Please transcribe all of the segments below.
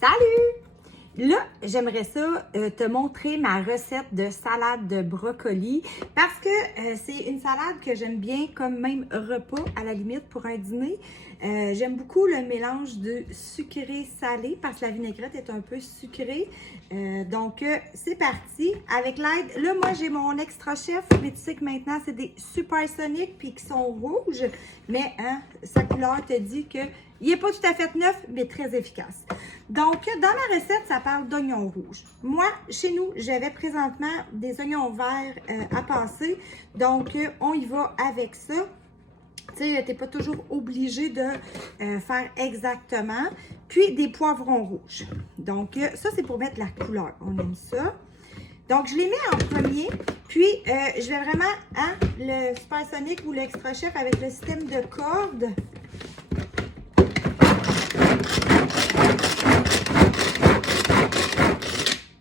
Salut! Là, j'aimerais ça te montrer ma recette de salade de brocoli parce que c'est une salade que j'aime bien comme même repas à la limite pour un dîner. J'aime beaucoup le mélange de sucré-salé parce que la vinaigrette est un peu sucrée. Donc, c'est parti. Avec l'aide, là, moi, j'ai mon extra chef, mais tu sais que maintenant, c'est des supersoniques puis qui sont rouges. Mais hein, sa couleur te dit que il n'est pas tout à fait neuf, mais très efficace. Donc, dans ma recette, ça parle d'oignons rouges. Moi, chez nous, j'avais présentement des oignons verts à passer. Donc, on y va avec ça. Tu sais, tu n'es pas toujours obligé de faire exactement. Puis, des poivrons rouges. Donc, ça, c'est pour mettre la couleur. On aime ça. Donc, je les mets en premier. Puis, je vais vraiment, hein, le Supersonic ou l'Extra Chef avec le système de cordes.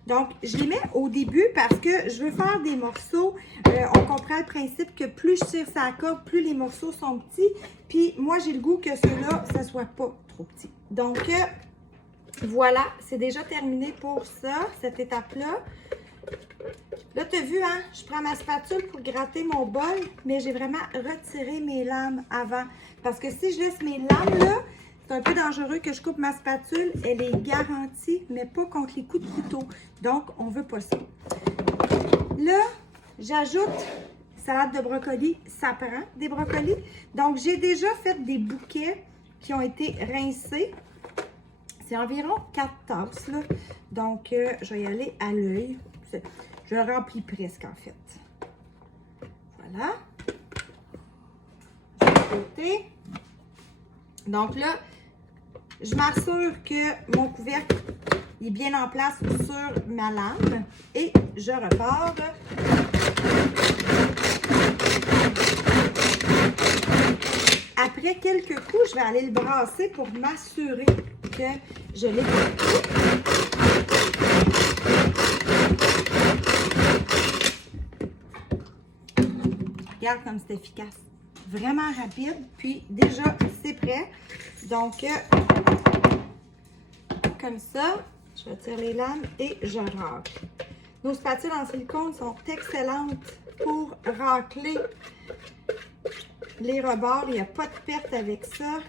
Donc, je les mets au début parce que je veux faire des morceaux. On comprend le principe que plus je tire sa corde, plus les morceaux sont petits. Puis, moi, j'ai le goût que ceux-là, ça ne soit pas trop petit. Donc, voilà, c'est déjà terminé pour ça, cette étape-là. Là, tu as vu, hein, je prends ma spatule pour gratter mon bol, mais j'ai vraiment retiré mes lames avant. Parce que si je laisse mes lames là, c'est un peu dangereux que je coupe ma spatule. Elle est garantie, mais pas contre les coups de couteau. Donc, on ne veut pas ça. Là, j'ajoute salade de brocoli. Ça prend des brocolis. Donc, j'ai déjà fait des bouquets qui ont été rincés. C'est environ 4 tasses, là. Donc, je vais y aller à l'œil. Je le remplis presque, en fait. Voilà. De côté. Donc là, je m'assure que mon couvercle est bien en place sur ma lame. Et je repars. Après quelques coups, je vais aller le brasser pour m'assurer que je l'ai bien. Regarde comme c'est efficace. Vraiment rapide. Puis déjà, c'est prêt. Donc, comme ça, je retire les lames et je racle. Nos spatules en silicone sont excellentes pour racler les rebords. Il n'y a pas de perte avec ça.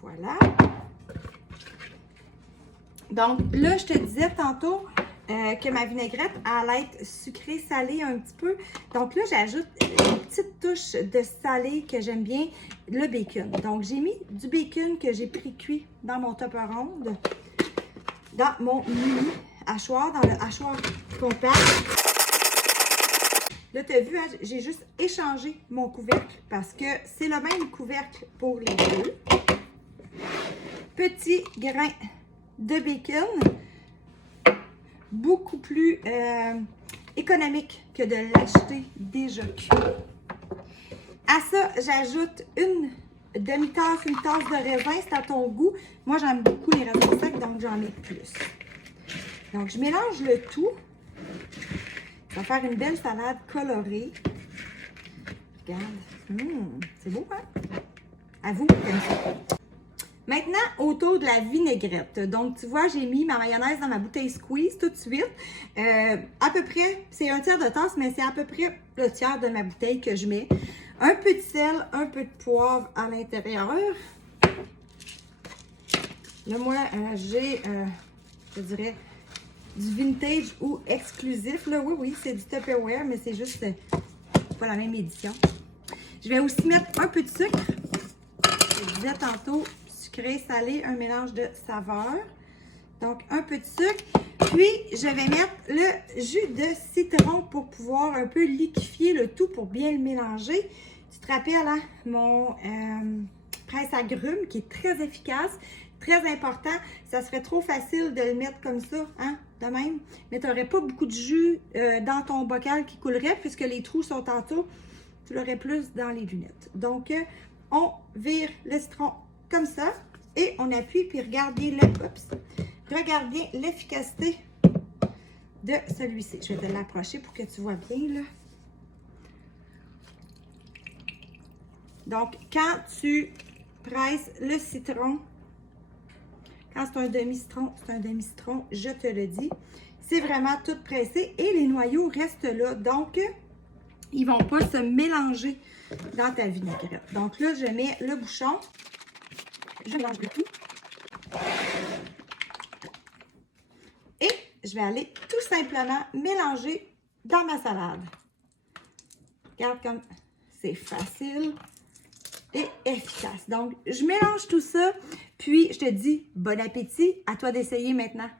Voilà. Donc, là, je te disais tantôt que ma vinaigrette allait être sucrée-salée un petit peu. Donc là, j'ajoute une petite touche de salé que j'aime bien, le bacon. Donc, j'ai mis du bacon que j'ai pré-cuit dans mon tupper-ronde, dans mon mini hachoir, dans le hachoir compact. Là, tu as vu, hein, j'ai juste échangé mon couvercle parce que c'est le même couvercle pour les deux. Petit grain de bacon. Beaucoup plus économique que de l'acheter déjà cuit. À ça, j'ajoute une demi-tasse, une tasse de raisin, c'est à ton goût. Moi, j'aime beaucoup les raisins secs, donc j'en mets plus. Donc, je mélange le tout. Ça va faire une belle salade colorée. Regarde, c'est beau, hein? À vous, comme ça. Maintenant, autour de la vinaigrette. Donc, tu vois, j'ai mis ma mayonnaise dans ma bouteille squeeze tout de suite. À peu près, c'est un tiers de tasse, mais c'est à peu près le tiers de ma bouteille que je mets. Un peu de sel, un peu de poivre à l'intérieur. Là, moi, j'ai, je dirais, du vintage ou exclusif. Là, oui, c'est du Tupperware, mais c'est juste pas la même édition. Je vais aussi mettre un peu de sucre. Je disais tantôt, sucré, salé, un mélange de saveurs. Donc, un peu de sucre. Puis, je vais mettre le jus de citron pour pouvoir un peu liquéfier le tout pour bien le mélanger. Tu te rappelles, hein, mon presse agrumes qui est très efficace, très important. Ça serait trop facile de le mettre comme ça, hein, de même. Mais tu n'aurais pas beaucoup de jus dans ton bocal qui coulerait puisque les trous sont en dessous. Tu l'aurais plus dans les lunettes. Donc, on vire le citron comme ça et on appuie puis regardez l'efficacité de celui-ci. Je vais te l'approcher pour que tu vois bien là. Donc, quand tu presses le citron, Quand c'est un demi-citron, c'est un demi-citron, je te le dis. C'est vraiment tout pressé et les noyaux restent là. Donc, ils ne vont pas se mélanger dans ta vinaigrette. Donc là, je mets le bouchon. Je mélange le tout. Et je vais aller tout simplement mélanger dans ma salade. Regarde comme c'est facile et efficace. Donc, je mélange tout ça, puis je te dis bon appétit. À toi d'essayer maintenant.